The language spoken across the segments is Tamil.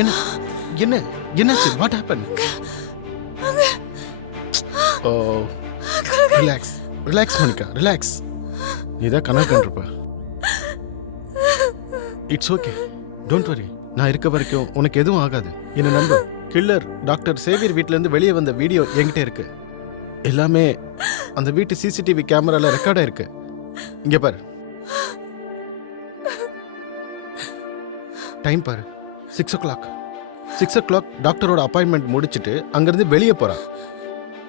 என்ன என்ன என்னாச்சு? What happen? Oh relax relax Monica, relax. நீ தான் கனவு கண்டிருப்ப. It's okay, don't worry. நான் இருக்க வரைக்கும் உனக்கு எதுவும் ஆகாது. என்ன நம்பு. கில்லர் டாக்டர் சேவியர் வீட்ல இருந்து வெளியே வந்த வீடியோ என்கிட்ட இருக்கு. எல்லாமே அந்த வீட்டு சிசிடிவி கேமரால ரெக்கார்ட் ஆயிருக்கு. இங்க பாரு, டைம் பாரு, 6 o'clock. 6 o'clock டாக்டரோட அப்பாயின்மெண்ட் முடிச்சுட்டு அங்கிருந்து வெளியே போறா.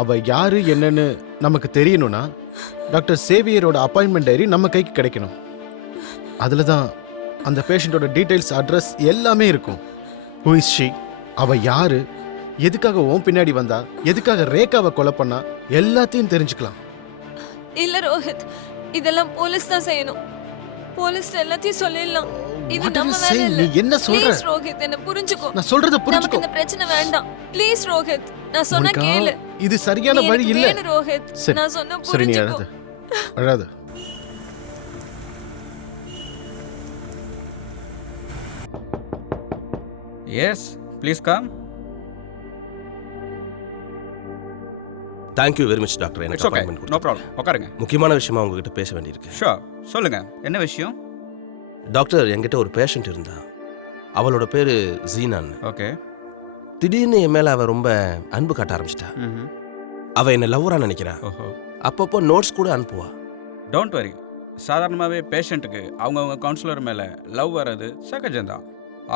அவ யாரு என்னன்னு நமக்கு தெரியணும்னா டாக்டர் சேவியரோட அப்பாயின்மெண்ட் டைரி நம்ம கைக்கு கிடைக்கணும். அதுல தான் அந்த பேஷண்டோட டீடைல்ஸ், அட்ரஸ் எல்லாமே இருக்கும். Who is she? அவ யாரு, எதுக்காக உன் பின்னாடி வந்தா, எதுக்காக ரேகாவை கொலை பண்ணா, எல்லாத்தையும் தெரிஞ்சுக்கலாம். இல்ல ரோஹித், இதெல்லாம் போலீஸ் தான் செய்யணும். போலீஸ் எல்லாத்தையும் சொல்லிடலாம். இது What are நம்ம you வேலை saying? இல்ல. நீ என்ன சொல்ற? ப்ளீஸ் ரோஹித், என்ன புரிஞ்சுக்கோ. நான் சொல்றத நமக்கு புரிஞ்சுக்கோ. இந்த பிரச்சனை வேண்டாம். ப்ளீஸ் ரோஹித், நான் சொன்னா மோனிகா, கேளு. இது சரியான நீ வழி எனக்கு இல்ல. வேணும் ரோஹித், சரி, நான் சொன்னா சரி, நீ புரிஞ்சுக்கோ. அழாத அழாத. Yes, please come. Thank you very much doctor. It's எனக்கு okay, அப்பாயின்மெண்ட் no problem. உட்காருங்க. முக்கியமான விஷயமா உங்ககிட்ட பேச வேண்டியிருக்கு. ஷூர், சொல்லுங்க, என்ன விஷயம்? டாக்டர், என்கிட்ட ஒரு பேஷண்ட் இருந்தா. அவளோட பேரு ஜீனான்னு. ஓகே. திடீர்னு என் மேல அவ ரொம்ப அன்பு காட்ட ஆரம்பிச்சிட்டா. அவ என்ன லவ்வரா நினைக்கிறா. ஓஹோ. அப்பப்போ நோட்ஸ் கூட அனுப்புவா. டோன்ட் வரி, சாதாரணமாகவே பேஷண்ட்டுக்கு அவங்கவுங்க கவுன்சிலர் மேலே லவ் வர்றது சகஜம்தான்.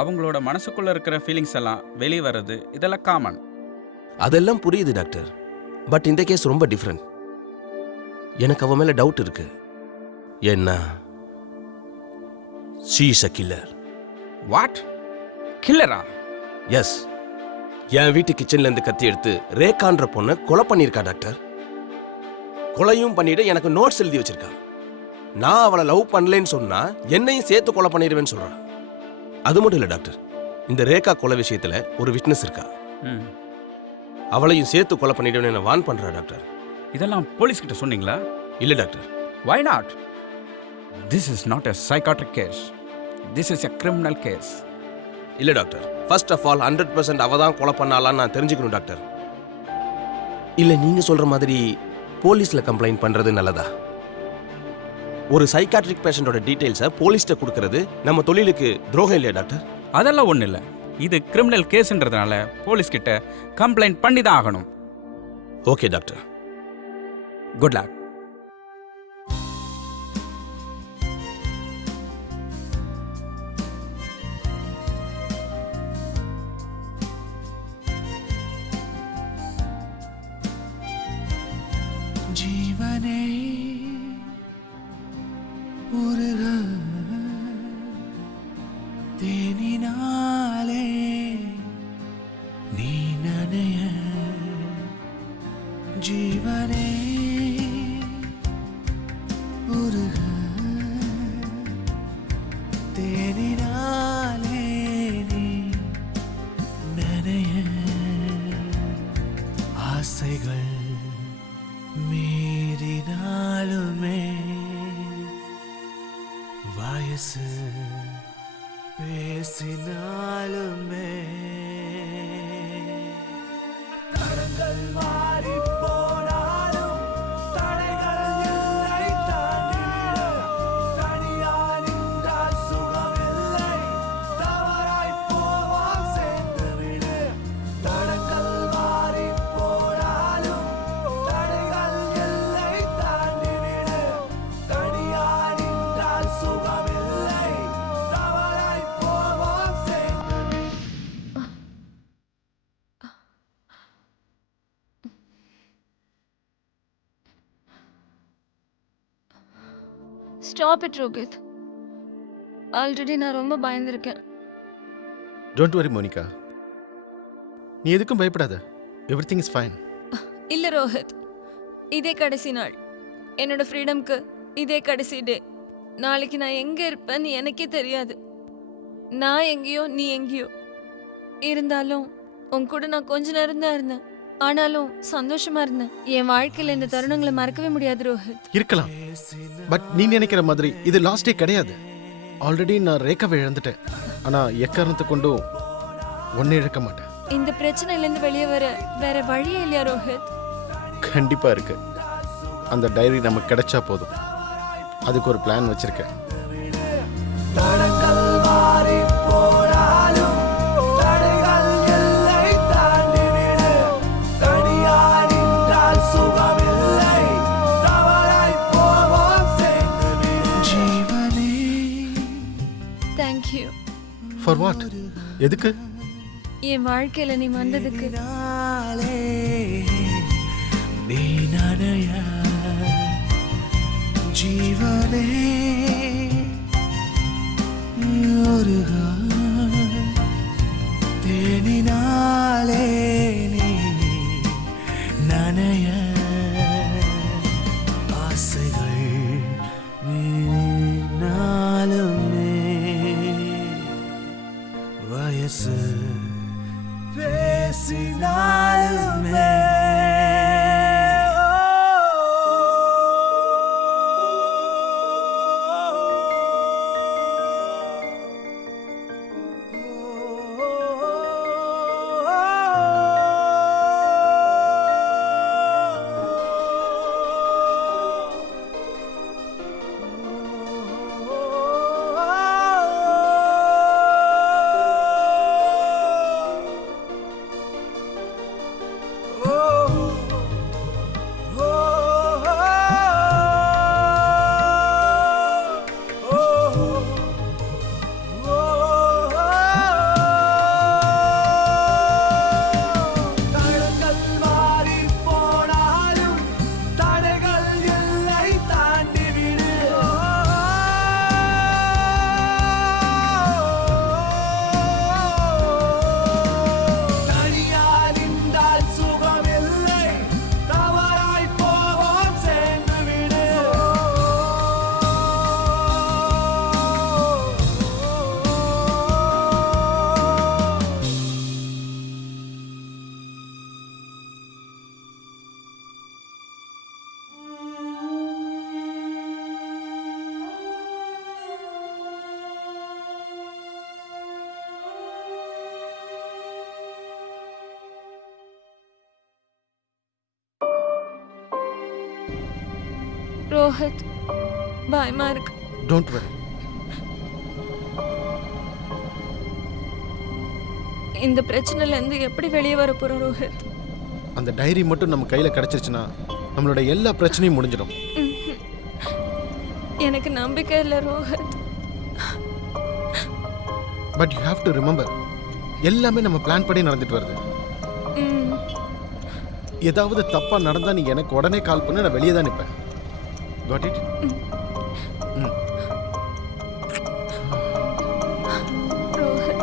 அவங்களோட மனசுக்குள்ளே இருக்கிற ஃபீலிங்ஸ் எல்லாம் வெளியே வர்றது இதெல்லாம் காமன். அதெல்லாம் புரியுது டாக்டர். பட் இந்த கேஸ் ரொம்ப டிஃப்ரெண்ட். எனக்கு அவ மேல டவுட் இருக்கு. ஏன்னா she is a killer. What? கில்லரா? எஸ். என் வீட்டு கிச்சன்ல இருந்து கத்தி எடுத்து ரேகான்ற பொண்ணை கொலை பண்ணியிருக்கா டாக்டர். கொலையும் பண்ணிட்டு எனக்கு நோட்ஸ் எழுதி வச்சிருக்கா. நான் அவளை லவ் பண்ணலன்னு சொன்னா என்னையும் சேர்த்து கொலை பண்ணிடுவேன்னு சொல்றா. அது மட்டும் இல்ல டாக்டர், இந்த ரேகா கொலை விஷயத்துல ஒரு விட்னஸ் இருக்கா. ம். அவளையும் சேர்த்து கொலை பண்ணிடுவேன்னு என்ன வார்ன் பண்றா டாக்டர். இதெல்லாம் போலீஸ்கிட்ட சொன்னீங்களா? இல்ல doctor. Why not? This is not a psychiatric case. This is a criminal case. இல்ல டாக்டர். ஃபர்ஸ்ட் ஆஃப் ஆல் 100% அவ தான் கொலை பண்ணாலான்னு நான் தெரிஞ்சுக்கணும் டாக்டர். இல்ல நீங்க சொல்ற மாதிரி போலீஸ்ல கம்ப்ளைண்ட் பண்றது நல்லதா? ஒரு சைக்காட்ரிக் பேஷண்டோட டீடைல்ஸை போலீஸ்ட்ட கொடுக்கறது நம்ம தொழிலுக்கு துரோகம் இல்லையா டாக்டர்? அதெல்லாம் ஒன்றும் இல்லை. இது கிரிமினல் கேஸ்ன்றதுனால போலீஸ்கிட்ட கம்ப்ளைண்ட் பண்ணி தான் ஆகணும். Okay doctor. Good luck. ஜீவனே உருக தேனினாலே நீ நனைய. ஜீவனே உருக தேனினாலே நீ நனைய. ஆசைகள் மீறினாலுமே வயசு பேசினாலுமே தடங்கள் மாறி போனாலும் தடைகள் இல்லை தாண்டிட. தனியா நின்றால் சுகமில்லை, தவறாய் போவான் சேர்ந்து விடு. தடங்கள் மாறி போனாலும் தடைகள் இல்லை தாண்டிவிடு. தனியா நின்றால் சுகமில்லை, தவறாய் போவான் சேர்ந்து விடு. Stop it Rohit. ஆல்ரெடி நான் ரொம்ப பயந்துருக்கேன். டோன்ட் வரி மோனிகா, நீ எதுக்கும் பயப்படாத. Everything is fine. இல்ல ரோஹித், இதே கடைசி நாள். என்னோட ஃப்ரீடம்க்கு இதே கடைசி டே. நாளைக்கு நான் எங்க இருப்பேன்னு எனக்கே தெரியாது. நான் எங்கேயோ நீ எங்கேயோ இருந்தாலும் உன் கூட நான் கொஞ்ச நேரம் தான் இருந்தேன். ஆனாலும் சந்தோஷமா இருந்தேன். என் வாழ்க்கையில இந்த தருணங்களை மறக்கவே முடியாது ரோஹித். இருக்கலாம், பட் நீ நினைக்கிற மாதிரி இது லாஸ்ட் டே கிடையாது. ஆல்ரெடி நான் ரேகாவை இழந்துட்டேன். ஆனா எக்காரணத்தை கொண்டும் ஒன்னும் இழக்க மாட்டேன். இந்த பிரச்சனையிலேருந்து வெளியே வர வேற வழியே இல்லையா ரோஹித்? கண்டிப்பா இருக்கு. அந்த டைரி நமக்கு கிடைச்சா போதும். அதுக்கு ஒரு பிளான் வச்சிருக்கேன். தடங்கள் மாறி போனாலும் தடைகள் எல்லை தாண்டிவிடு. தனியா நின்றால் சுகமில்லை, தவறாய் போவோம் சேர்ந்துவிடு. ஜீவனே தேங்க்யூ. For what? எதுக்கு? என் வாழ்க்கையில நீ வந்ததுக்கு. நாளே நீ நனைய ஜீவனே ஒரு தேனினாலே நீ நனைய ஆசைகள் நாளுமே வயசு பேசினாலுமே ரோஹித், பயமா இருக்கு. Don't worry. இந்த பிரச்சனையில இருந்து எப்படி வெளியே வர போறோம் ரோஹித்? அந்த டைரி மட்டும் நம்ம கையில கிடைச்சிருச்சுன்னா நம்மளோட எல்லா பிரச்சனையும் முடிஞ்சிடும். எனக்கு நம்பிக்கை இல்லை Rohit. But you have to remember, எல்லாமே நம்ம பிளான் படி நடந்துட்டு வருது. ம், ஏதாவது தப்பா நடந்தா நீ எனக்கு உடனே கால் பண்ணு, நான் வெளியே தான் நிற்பேன். Got it? Rohit.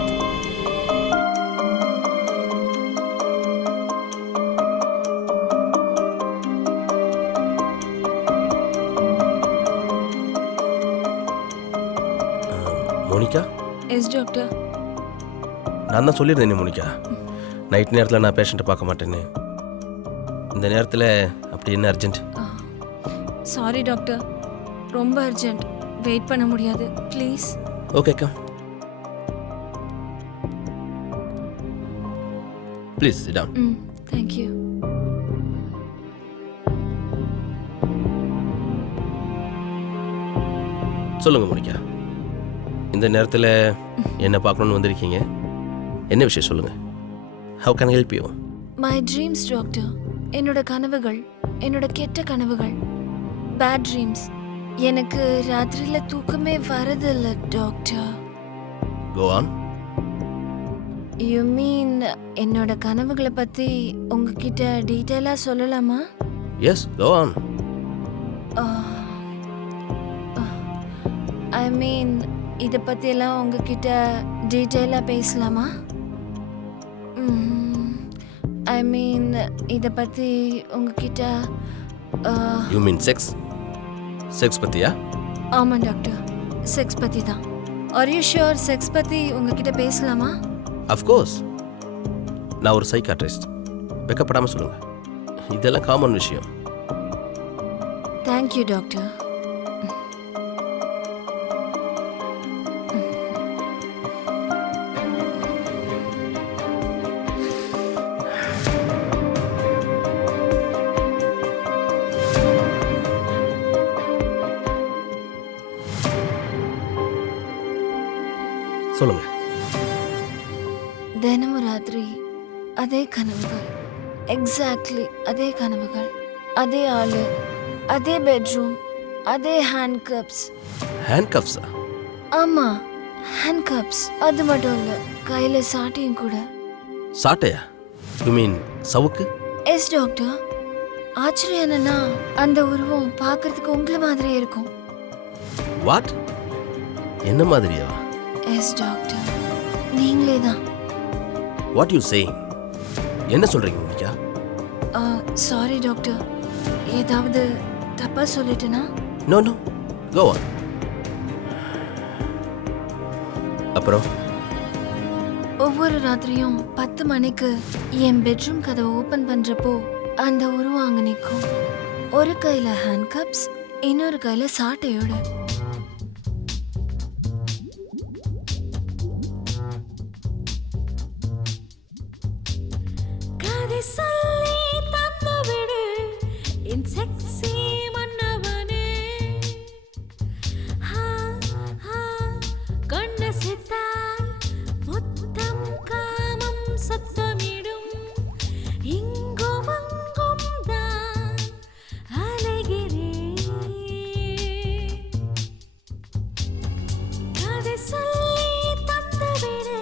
Monica, yes doctor. நான் தான் சொல்லியிருந்தேனே மோனிகா, நைட் நேரத்தில் நான் பேஷண்ட்டை பார்க்க மாட்டேன்னு. இந்த நேரத்தில் அப்படி என்ன அர்ஜென்ட்? சாரி டாக்டர், ரொம்ப அர்ஜென்ட். வெயிட் பண்ண முடியாது, please. Okay come please sit down. Hmm, thank you. சொல்லுங்க மோனிகா, இந்த நேரத்தில் என்ன பார்க்கணுன்னு வந்திருக்கீங்க? என்ன விஷயம் சொல்லுங்க. How can help you? My dreams doctor. என்னோட கனவுகள், என்னோட கெட்ட கனவுகள், பேட் ட்ரீம்ஸ். எனக்கு ராத்திரியில் தூக்கமே வரதில்லை doctor. Go on. You mean என்னோட கனவுகளை பற்றி உங்ககிட்ட டீட்டெயிலாக சொல்லலாமா? S, go on. ஐ மீன் இதை பற்றியெல்லாம் உங்ககிட்ட டீட்டெயிலாக பேசலாமா? ஐ மீன் இதை பற்றி உங்ககிட்ட யூ மீன் செக்ஸ்? செக்ஸ் பற்றியா? ஆமாம் டாக்டர், செக்ஸ் பற்றி தான். ஆர் யூ ஷுர் செக்ஸ் பற்றி உங்ககிட்ட பேசலாமா? அஃப்கோர்ஸ். நான் ஒரு சைக்காட்ரிஸ்ட். வெக்கப்படாமல் சொல்லுங்கள், இதெல்லாம் காமன் விஷயம். Thank you doctor. சொல்லுங்க. தினமும் ராத்திரி அதே கனவுகள், எக்ஸாக்ட்லி அதே கனவுகள், அதே ஆளு, அதே பெட்ரூம், அதே ஹேண்ட் கப்ஸ். ஹேண்ட் கப்ஸா? ஆமா, ஹேண்ட் கப்ஸ். அது மட்டும் இல்ல, கையில சாட்டையும் கூட. சாட்டையா? யூ மீன் சவுக்கு? Yes doctor. ஆச்சரியம் என்னன்னா அந்த உருவம் பார்க்கறதுக்கு உங்களை மாதிரியே இருக்கும். வாட்? என்ன மாதிரியா? எஸ் டாக்டர், நீங்களே தான். What you saying? என்ன சொல்றீங்க மோனிகா? சாரி டாக்டர், ஏதாவது தப்பா சொல்லிட்டேனா? No no, go on. அப்புறம் ஒவ்வொரு ராத்திரியும் 10 மணிக்கு என் பெட்ரூம் கதவை ஓபன் பண்றப்போ அந்த உருவம் அங்க நிற்கும். ஒரு கையில ஹேண்ட் கப்ஸ், இன்னொரு கையில சாட்டையோட. கதை சொல்லி தந்து விடு என் செக்ஸி மன்னவனே. கண்ண சித்தால் முத்தம் காமம் சத்தமிடும். இங்கும் அங்கும் தான் அலைகிறேன். கதை சொல்லி தந்து விடு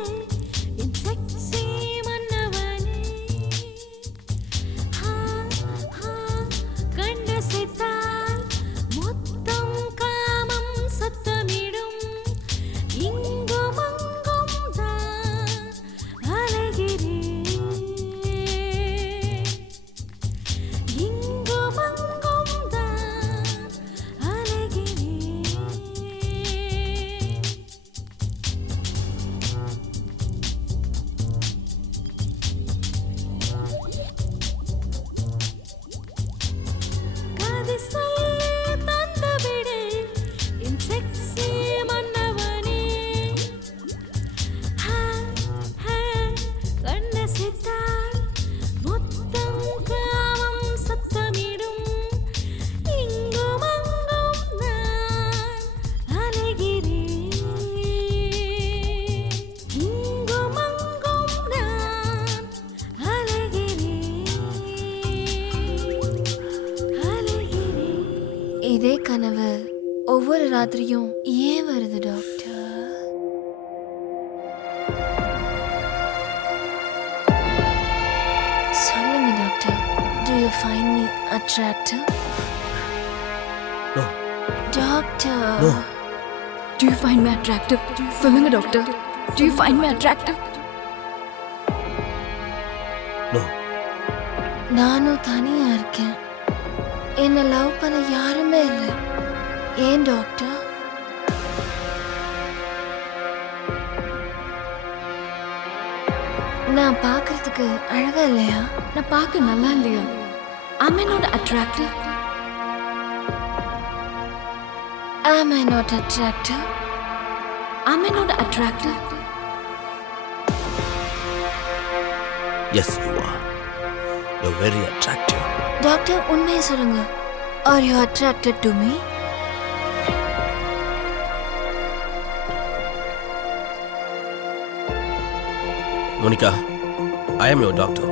என் செக்ஸி மன்னவனே. கண்ண சித்தால் முத்தம் காமம் சத்தமிடும். இங்கும் அங்கும் தான் அலைகிறேன். இங்கும் அங்கும் தான் அலைகிறேன். கதை சொல்லி தந்து விடு என் செக்ஸி மன்னவனே. கண்ண சித்தால் முத்தம் காமம் சத்தமிடும். இங்கும் அங்கும் நான் அலைகிறேன். இங்கும் அங்கும் நான் அலைகிறேன். இதே கனவு ஒவ்வொரு ராத்திரியும் ஏன் வருது டாக்டர்? சொல்லுங்க doctor. Do you find me attractive? No. Doctor. No. Do you find me attractive? சொல்லுங்க doctor. Do you find me attractive? No. நானும் தனியா இருக்கேன். என்ன லவ் பண்ண யாருமே இல்லை. ஏன் டாக்டர்? நான் பார்க்கறதுக்கு அழகா இல்லையா? நான் பார்க்க நல்லா இல்லையா? Am I not attractive? Am I not attractive? Am I not attractive? Yes, you are. You're very attractive. Doctor, உண்மையை சொல்லுங்க. Are you attracted to me? Monica, I am your doctor.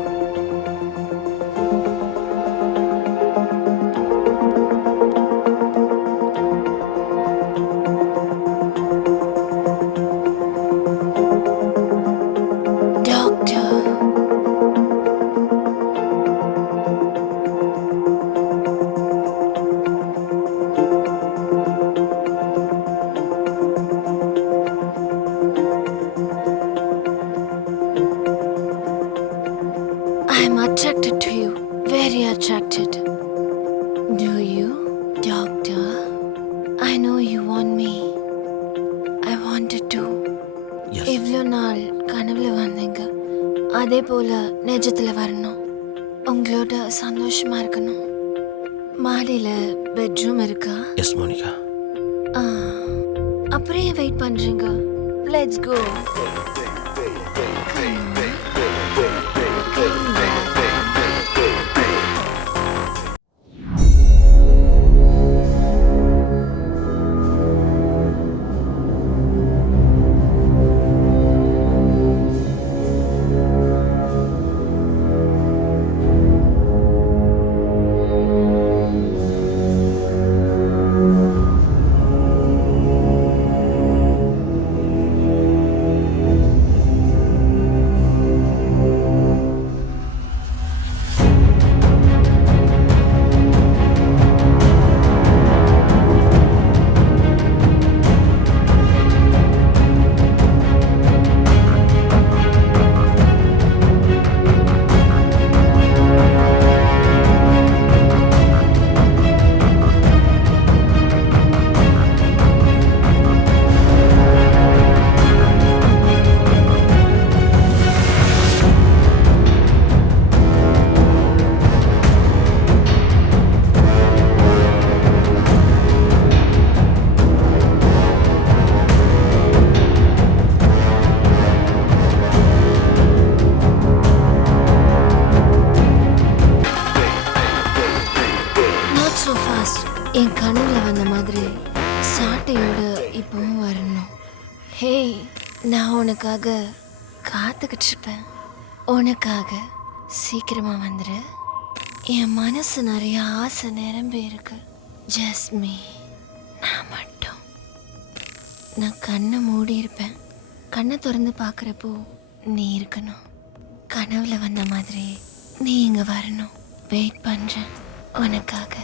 Doctor, I'm attracted to you. Very attracted. Do you, doctor? I know you want me. I wanted to. Yes. இவ்வளோ நாள் கனவுல வந்தீங்க. அதே போல நிஜத்துல வரணும். உங்களோட சந்தோஷமா இருக்கணும். மாடியில பெட்ரூம் இருக்கா? Yes, Monica. அப்புறம் ஏன் வெயிட் பண்றீங்க? Let's go. So fast. என் கனவுல வந்த மாதிரி சாட்டையோட இப்பவும் வரணும். ஹே, நான் உனக்காக காத்துக்கிட்டு இருப்பேன். உனக்காக சீக்கிரமா வந்துரு. என் மனசு நிறைய ஆசை நிரம்பி இருக்கு. ஜஸ்ட் மீ, நான் மட்டும். நான் கண்ணை மூடி இருப்பேன். கண்ணை திறந்து பார்க்குறப்போ நீ இருக்கணும். கனவுல வந்த மாதிரி நீ இங்க வரணும். வெயிட் பண்றேன் உனக்காக.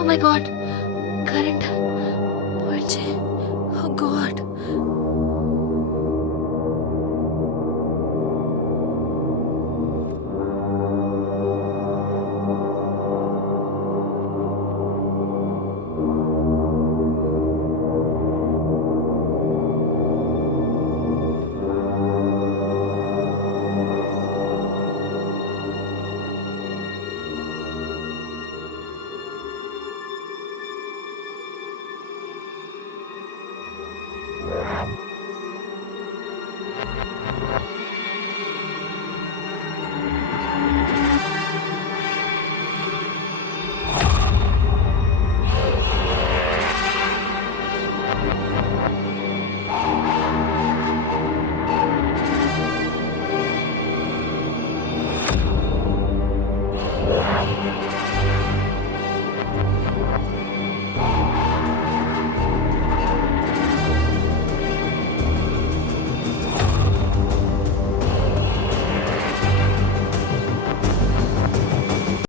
Oh my God, current போயிடுச்சு. Oh God.